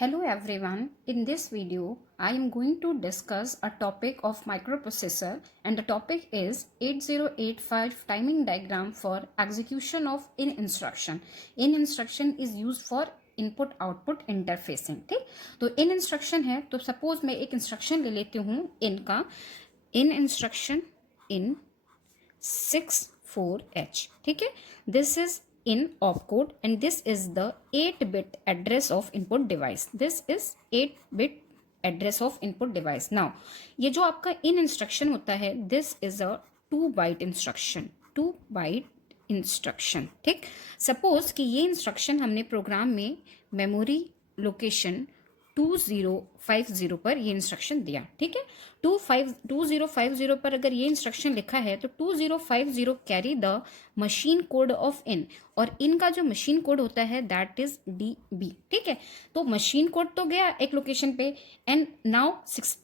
Hello everyone, in this video I am going to discuss a topic of microprocessor and the topic is 8085 timing diagram for execution of in instruction. In instruction is used for input output interfacing. ठीक, तो इन instruction है तो suppose मैं एक instruction ले लेती हूँ इनका इन इंस्ट्रक्शन इन 64H। ठीक है, this is in opcode and this is the 8-bit address of input device. This is 8-bit address of input device. Now ये जो आपका in instruction होता है this is a 2-byte instruction, 2-byte instruction। ठीक, suppose कि ये instruction हमने programme में मेमोरी लोकेशन 2050 पर ये इंस्ट्रक्शन दिया। ठीक है, 2050 पर अगर ये इंस्ट्रक्शन लिखा है तो 2050 carry the machine code of इन, और इनका जो मशीन कोड होता है दैट इज DB। ठीक है, तो मशीन कोड तो गया एक लोकेशन पे एंड नाउ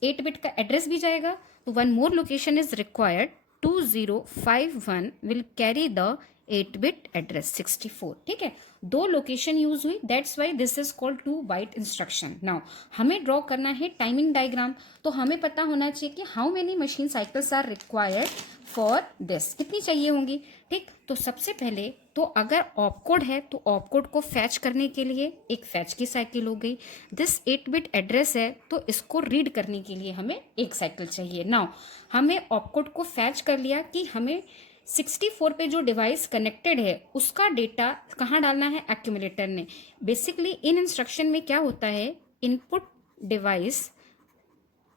8 बिट का एड्रेस भी जाएगा, तो one more location is required. 2051 will carry the 8-bit address 64। ठीक है, दो लोकेशन यूज हुई, that's why this is called 2-byte instruction. Now हमें ड्रॉ करना है टाइमिंग डायग्राम, तो हमें पता होना चाहिए कि how many machine cycles are required for this, कितनी चाहिए होंगी। ठीक, तो सबसे पहले तो अगर ऑपकोड है तो ऑपकोड को फैच करने के लिए एक फैच की साइकिल हो गई। दिस 8-bit एड्रेस है तो इसको रीड करने के लिए हमें एक साइकिल चाहिए। नाउ हमें ऑपकोड को फैच कर लिया कि हमें 64 पे जो डिवाइस कनेक्टेड है उसका डेटा कहाँ डालना है, एक्यूमुलेटर में। बेसिकली इन इंस्ट्रक्शन में क्या होता है, इनपुट डिवाइस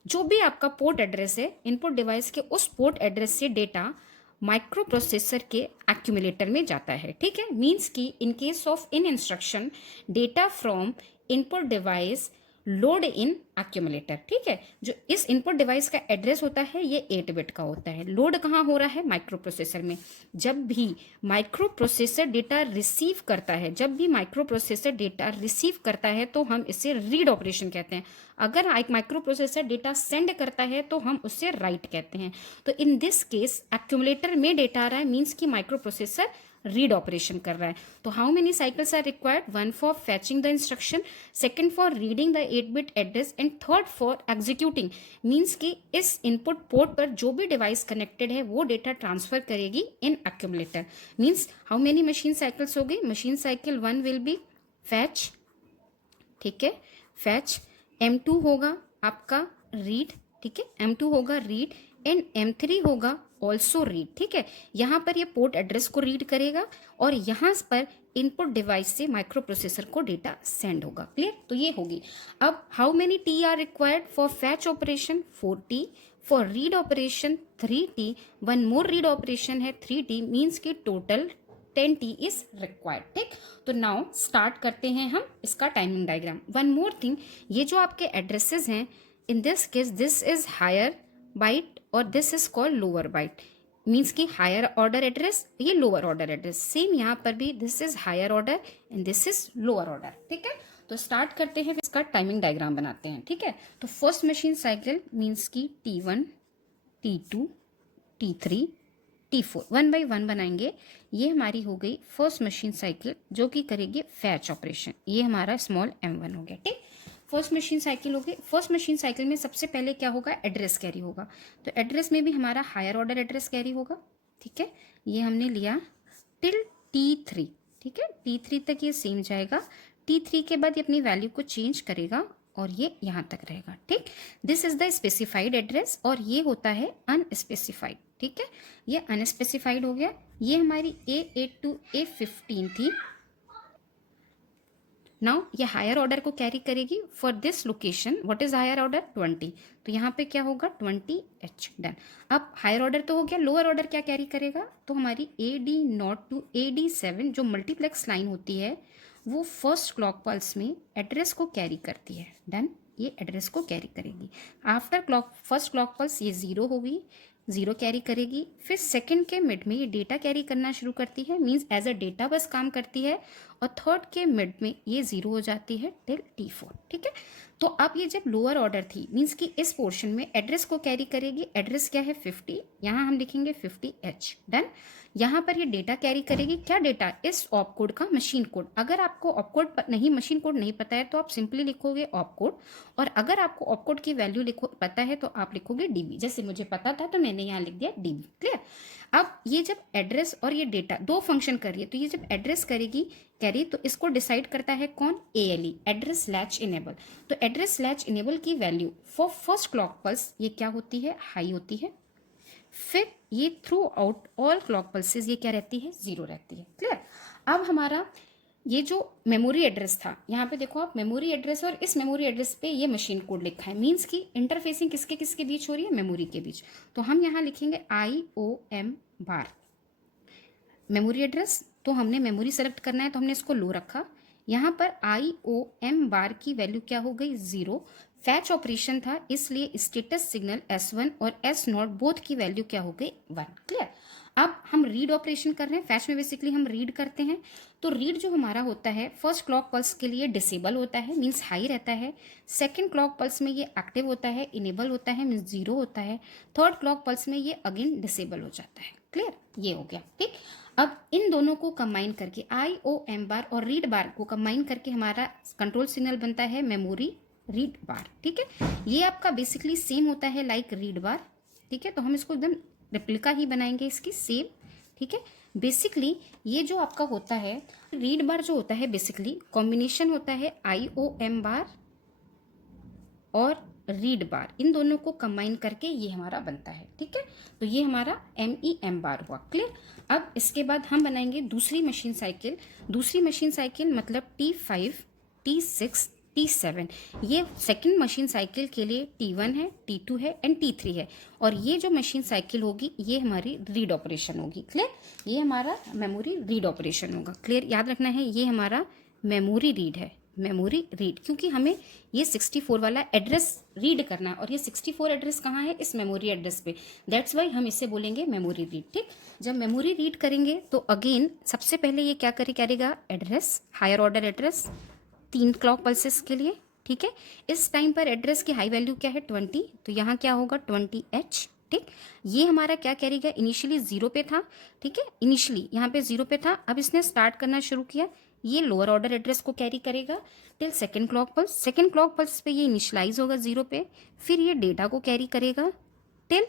जो भी आपका पोर्ट एड्रेस है, इनपुट डिवाइस के उस पोर्ट एड्रेस से डेटा माइक्रो प्रोसेसर के एक्यूमुलेटर में जाता है। ठीक है, मीन्स कि in case of in instruction data from input device load in accumulator. ठीक है, जो इस इनपुट डिवाइस का एड्रेस होता है ये 8 बिट का होता है। लोड कहाँ हो रहा है, माइक्रो प्रोसेसर में। जब भी माइक्रो प्रोसेसर डेटा रिसीव करता है, जब भी माइक्रो प्रोसेसर डेटा रिसीव करता है तो हम इसे रीड ऑपरेशन कहते हैं। अगर एक माइक्रो प्रोसेसर डेटा सेंड करता है तो हम उससे राइट कहते हैं। तो इन दिस केस एक्यूमुलेटर में डेटा आ रहा है, मीन्स कि माइक्रो प्रोसेसर रीड ऑपरेशन कर रहा है। तो how many cycles are required, 1 for fetching the instruction, second for reading the 8-bit address and third for executing. Means कि इस इनपुट पोर्ट पर जो भी डिवाइस कनेक्टेड है वो डेटा ट्रांसफर करेगी इन accumulator. Means how many machine cycles हो गई, machine cycle 1 will be fetch. ठीक है, फैच। M2 होगा आपका रीड। ठीक है, M2 होगा रीड एंड M3 होगा ऑल्सो रीड। ठीक है, यहाँ पर ये पोर्ट एड्रेस को रीड करेगा और यहाँ पर इनपुट डिवाइस से माइक्रो प्रोसेसर को डेटा सेंड होगा। क्लियर, तो ये होगी। अब how many T are required for fetch operation, 4T, for read operation 3T, one more read operation है 3T, मीन्स की टोटल 10T इज रिक्वायर्ड। ठीक, तो नाउ स्टार्ट करते हैं हम इसका timing diagram. One more thing, ये जो आपके एड्रेसेस हैं in this case this is higher byte और this is called lower byte, means कि हायर ऑर्डर एड्रेस, ये लोअर ऑर्डर एड्रेस। सेम यहाँ पर भी this is higher order and this is lower order. ठीक है, तो स्टार्ट करते हैं, इसका टाइमिंग डायग्राम बनाते हैं। ठीक है, तो फर्स्ट मशीन साइकिल मीन्स की T1, T2, T3, T4 1 by 1 बनाएंगे। ये हमारी हो गई फर्स्ट मशीन साइकिल जो कि करेगी फैच ऑपरेशन। ये हमारा स्मॉल m1 हो गया। ठीक, फर्स्ट मशीन साइकिल हो गई। फर्स्ट मशीन साइकिल में सबसे पहले क्या होगा, एड्रेस कैरी होगा। तो एड्रेस में भी हमारा हायर ऑर्डर एड्रेस कैरी होगा। ठीक है, ये हमने लिया टिल T3। ठीक है, T3 तक ये सेम जाएगा। T3 के बाद ये अपनी वैल्यू को चेंज करेगा और ये यहाँ तक रहेगा। ठीक, this is the specified address और ये होता है अनस्पेसिफाइड। ठीक है, ये अनस्पेसिफाइड हो गया। ये हमारी A8 to A15 थी। नाउ ये हायर ऑर्डर को कैरी करेगी for this location. What is higher order, 20। तो यहाँ पे क्या होगा 20H। डन। अब हायर ऑर्डर तो हो गया, लोअर ऑर्डर क्या कैरी करेगा, तो हमारी AD0 to AD7 जो मल्टीप्लेक्स लाइन होती है वो फर्स्ट क्लॉक पल्स में एड्रेस को कैरी करती है। डन, ये एड्रेस को कैरी करेगी। आफ्टर फर्स्ट क्लॉक पल्स ये 0 होगी, 0 कैरी करेगी। फिर सेकंड के मिड में ये डेटा कैरी करना शुरू करती है, means as a data bus काम करती है और थर्ड के मिड में ये 0 हो जाती है टिल T4, ठीक है। तो अब ये जब लोअर ऑर्डर थी मीन्स कि इस पोर्शन में एड्रेस को कैरी करेगी, एड्रेस क्या है 50, यहाँ हम लिखेंगे 50H, डन। यहाँ पर ये डेटा कैरी करेगी, क्या डेटा, इस ऑप कोड का मशीन कोड। अगर आपको ऑप कोड नहीं, मशीन कोड नहीं पता है तो आप सिंपली लिखोगे ऑप कोड, और अगर आपको ऑप कोड की वैल्यू लिखो पता है तो आप लिखोगे DB, जैसे मुझे पता था तो मैंने यहाँ लिख दिया DB, क्लियर। अब ये जब एड्रेस और ये डेटा दो फंक्शन कर रही है, तो ये जब एड्रेस करेगी कैरी, तो इसको डिसाइड करता है कौन, ALE, एड्रेस लैच इनेबल। तो एड्रेस लैच इनेबल की value for first clock pulse ये क्या होती है, हाई होती है। फिर ये through out all clock pulses ये क्या रहती है, 0 रहती है, क्लियर। अब हमारा ये जो मेमोरी एड्रेस था, यहाँ पे देखो आप मेमोरी एड्रेस, और इस मेमोरी एड्रेस पे ये मशीन कोड लिखा है, मीन्स की इंटरफेसिंग किसके किसके बीच हो रही है, मेमोरी के बीच। तो हम यहाँ लिखेंगे IOM बार मेमोरी एड्रेस। तो हमने मेमोरी सेलेक्ट करना है तो हमने इसको लो रखा। यहाँ पर IOM बार की वैल्यू क्या हो गई, 0। फैच ऑपरेशन था इसलिए स्टेटस सिग्नल S1 और S0 बोथ की वैल्यू क्या हो गई, 1, क्लियर। अब हम रीड ऑपरेशन कर रहे हैं, फैच में बेसिकली हम रीड करते हैं। तो रीड जो हमारा होता है फर्स्ट क्लॉक पल्स के लिए डिसेबल होता है, मीन्स हाई रहता है। सेकंड क्लॉक पल्स में ये एक्टिव होता है, इनेबल होता है, मीन्स 0 होता है। थर्ड क्लॉक पल्स में ये अगेन डिसेबल हो जाता है, क्लियर, ये हो गया, ठीक। अब इन दोनों को कंबाइन करके IOM बार और रीड बार को कंबाइन करके हमारा कंट्रोल सिग्नल बनता है मेमोरी रीड बार, ठीक है। ये आपका बेसिकली सेम होता है लाइक रीड बार, ठीक है। तो हम इसको एकदम रेप्लिका ही बनाएंगे इसकी सेम, ठीक है। बेसिकली ये जो आपका होता है रीड बार जो होता है बेसिकली कॉम्बिनेशन होता है IOM बार और रीड बार, इन दोनों को कंबाइन करके ये हमारा बनता है, ठीक है। तो ये हमारा MEM बार हुआ, क्लियर। अब इसके बाद हम बनाएंगे दूसरी मशीन साइकिल। दूसरी मशीन साइकिल मतलब T5, T6, T7। ये सेकंड मशीन साइकिल के लिए T1 है, T2 है एंड T3 है। और ये जो मशीन साइकिल होगी ये हमारी रीड ऑपरेशन होगी, क्लियर। ये हमारा मेमोरी रीड ऑपरेशन होगा, क्लियर। याद रखना है ये हमारा मेमोरी रीड है, मेमोरी रीड, क्योंकि हमें ये 64 वाला एड्रेस रीड करना है और ये 64 एड्रेस कहाँ है, इस मेमोरी एड्रेस पे। दैट्स वाई हम इसे बोलेंगे मेमोरी रीड, ठीक। जब मेमोरी रीड करेंगे तो अगेन सबसे पहले ये क्या करेगा, address, higher order address 3 clock pulses के लिए, ठीक है। इस टाइम पर एड्रेस की हाई वैल्यू क्या है 20, तो यहाँ क्या होगा 20H, ठीक। ये हमारा क्या करेगा, इनिशियली 0 पे था, ठीक है, इनिशियली यहाँ पे 0 पे था, अब इसने स्टार्ट करना शुरू किया, ये लोअर ऑर्डर एड्रेस को कैरी करेगा till second clock pulse. Second clock pulse पे ये इनिशियलाइज होगा 0 पे, फिर ये डेटा को कैरी करेगा till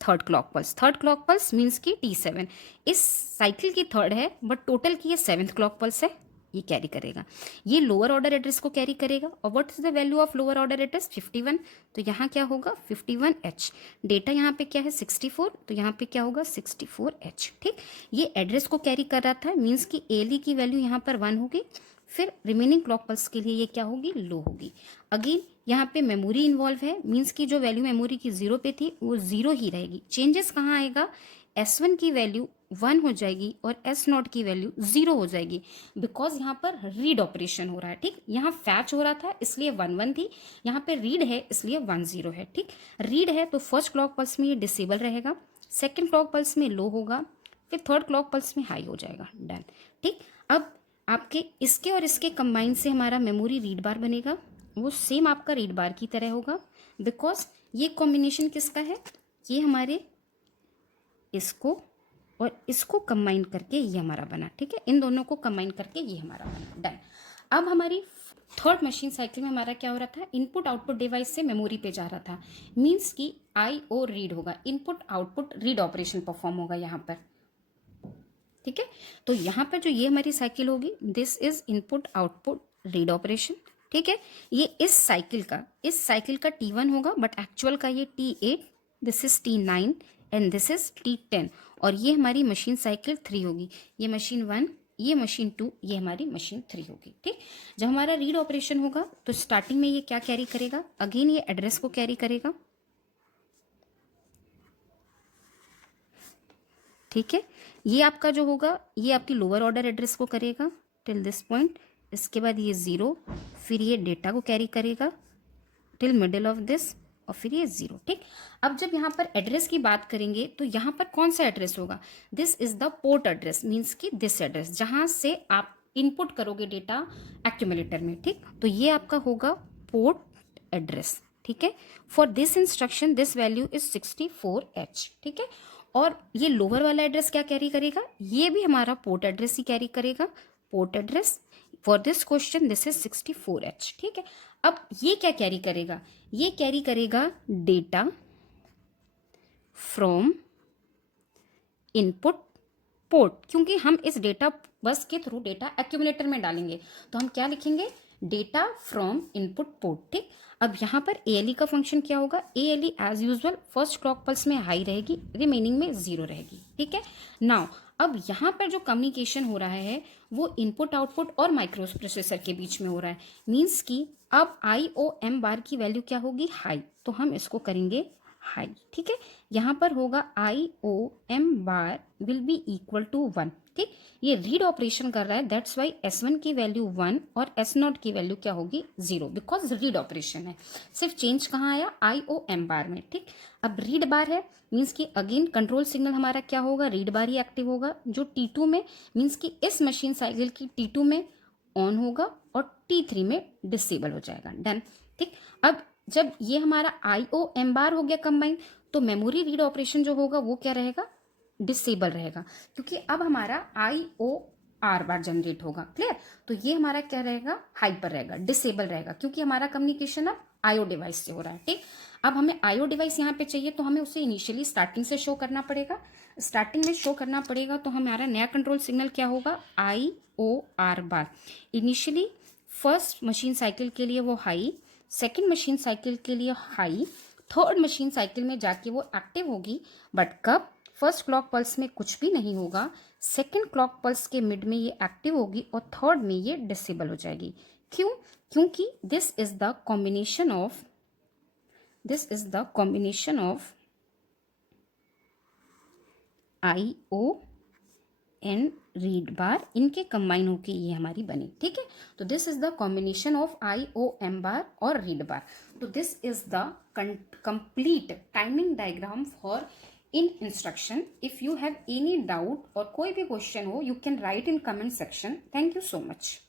third clock pulse. Third clock pulse means की T7 इस साइकिल की थर्ड है बट टोटल की ये 7th क्लॉक पल्स है, ये कैरी करेगा। ये लोअर ऑर्डर एड्रेस को कैरी करेगा और what is the value of lower order address 51, तो यहाँ क्या होगा 51H। डेटा यहाँ पे क्या है 64, तो यहाँ पे क्या होगा 64H, ठीक। ये एड्रेस को कैरी कर रहा था मीन्स की ALE की वैल्यू यहाँ पर 1 होगी, फिर रिमेनिंग क्लॉक पल्स के लिए ये क्या होगी, लो होगी। अगेन यहाँ पे मेमोरी इन्वॉल्व है मीन्स की जो वैल्यू मेमोरी की 0 पे थी वो 0 ही रहेगी। चेंजेस कहाँ आएगा, S1 की वैल्यू 1 हो जाएगी और S0 की वैल्यू 0 हो जाएगी, बिकॉज यहाँ पर रीड ऑपरेशन हो रहा है, ठीक। यहाँ फैच हो रहा था इसलिए 1 1 थी, यहाँ पे रीड है इसलिए 1 0 है, ठीक। रीड है तो फर्स्ट क्लॉक पल्स में ये डिसेबल रहेगा, सेकेंड क्लॉक पल्स में लो होगा, फिर थर्ड क्लॉक पल्स में हाई हो जाएगा, डन, ठीक। अब आपके इसके और इसके कंबाइन से हमारा मेमोरी रीड बार बनेगा, वो सेम आपका रीड बार की तरह होगा, बिकॉज ये कॉम्बिनेशन किसका है, ये हमारे इसको और इसको कंबाइन करके ये हमारा बना, ठीक है। इन दोनों को कंबाइन करके ये हमारा बना, डन। अब हमारी थर्ड मशीन साइकिल में हमारा क्या हो रहा था, इनपुट आउटपुट डिवाइस से मेमोरी पे जा रहा था, मीन्स की IO रीड होगा, input output read operation perform होगा यहाँ पर, ठीक है। तो यहाँ पर जो ये हमारी साइकिल होगी this is input output read operation, ठीक है। ये इस साइकिल का T1 होगा बट एक्चुअल का ये T8, this is T9 and this is T10, और ये हमारी मशीन साइकिल 3 होगी, ये मशीन 1, ये मशीन 2, ये हमारी मशीन 3 होगी, ठीक। जब हमारा रीड ऑपरेशन होगा तो स्टार्टिंग में ये क्या कैरी करेगा, अगेन ये एड्रेस को कैरी करेगा, ठीक है। ये आपका जो होगा ये आपकी लोअर ऑर्डर एड्रेस को करेगा टिल दिस पॉइंट, इसके बाद ये 0, फिर ये डेटा को कैरी करेगा टिल मिडिल ऑफ दिस और फिर ये 0, ठीक। अब जब यहाँ पर एड्रेस की बात करेंगे तो यहाँ पर कौन सा एड्रेस होगा, this is the port address, means की दिस एड्रेस जहाँ से आप इनपुट करोगे डेटा एक्यूमुलेटर में, ठीक। तो ये आपका होगा पोर्ट एड्रेस, ठीक है। For this instruction this value is 64H, ठीक है। और ये लोअर वाला एड्रेस क्या कैरी करेगा, ये भी हमारा पोर्ट एड्रेस ही कैरी करेगा, port address for this question this is 64H, ठीक है। अब ये क्या कैरी करेगा, ये कैरी करेगा डेटा फ्रॉम इनपुट पोर्ट, क्योंकि हम इस डेटा बस के थ्रू डेटा एक्यूमुलेटर में डालेंगे, तो हम क्या लिखेंगे, डेटा फ्रॉम इनपुट पोर्ट, ठीक। अब यहाँ पर ALE का फंक्शन क्या होगा, ALE as usual first clock pulse में हाई रहेगी, रिमेनिंग में 0 रहेगी, ठीक है। नाउ अब यहाँ पर जो कम्युनिकेशन हो रहा है वो इनपुट आउटपुट और माइक्रो प्रोसेसर के बीच में हो रहा है, मीन्स कि अब IOM बार की वैल्यू क्या होगी, हाई, तो हम इसको करेंगे हाई, ठीक है। यहाँ पर होगा IOM bar will be equal to 1, ठीक। ये रीड ऑपरेशन कर रहा है, दैट्स वाई S1 की वैल्यू 1 और S0 की वैल्यू क्या होगी 0, बिकॉज रीड ऑपरेशन है। सिर्फ चेंज कहाँ आया, IOM बार में, ठीक। अब रीड बार है मीन्स कि अगेन कंट्रोल सिग्नल हमारा क्या होगा, रीड बार ही एक्टिव होगा, जो T2 में मीन्स कि इस मशीन साइकिल की T2 में ऑन होगा और T3 में डिसेबल हो जाएगा, डन, ठीक। अब जब ये हमारा IOM बार हो गया कंबाइन, तो मेमोरी रीड ऑपरेशन जो होगा वो क्या रहेगा, डिसेबल रहेगा, क्योंकि अब हमारा IOR बार जनरेट होगा, क्लियर। तो ये हमारा क्या रहेगा, हाई पर रहेगा, डिसेबल रहेगा, क्योंकि हमारा कम्युनिकेशन अब IO डिवाइस से हो रहा है, ठीक। अब हमें IO डिवाइस यहाँ पे चाहिए, तो हमें उसे इनिशियली स्टार्टिंग से शो करना पड़ेगा, स्टार्टिंग में शो करना पड़ेगा, तो हमारा नया कंट्रोल सिग्नल क्या होगा, IOR बार। इनिशियली फर्स्ट मशीन साइकिल के लिए वो हाई, सेकेंड मशीन साइकिल के लिए हाई, थर्ड मशीन साइकिल में जाके वो एक्टिव होगी, बट कब, फर्स्ट क्लॉक पल्स में कुछ भी नहीं होगा, सेकेंड क्लॉक पल्स के मिड में ये एक्टिव होगी और थर्ड में ये डिसेबल हो जाएगी। क्यों, क्योंकि this is the combination of IO and read bar, इनके कंबाइन होके ये हमारी बनी, ठीक है। तो this is the combination of IOM बार और रीड बार। तो this is the complete timing diagram for in instruction. If you have any doubt और कोई भी क्वेश्चन हो, you can write in comment section. Thank you so much.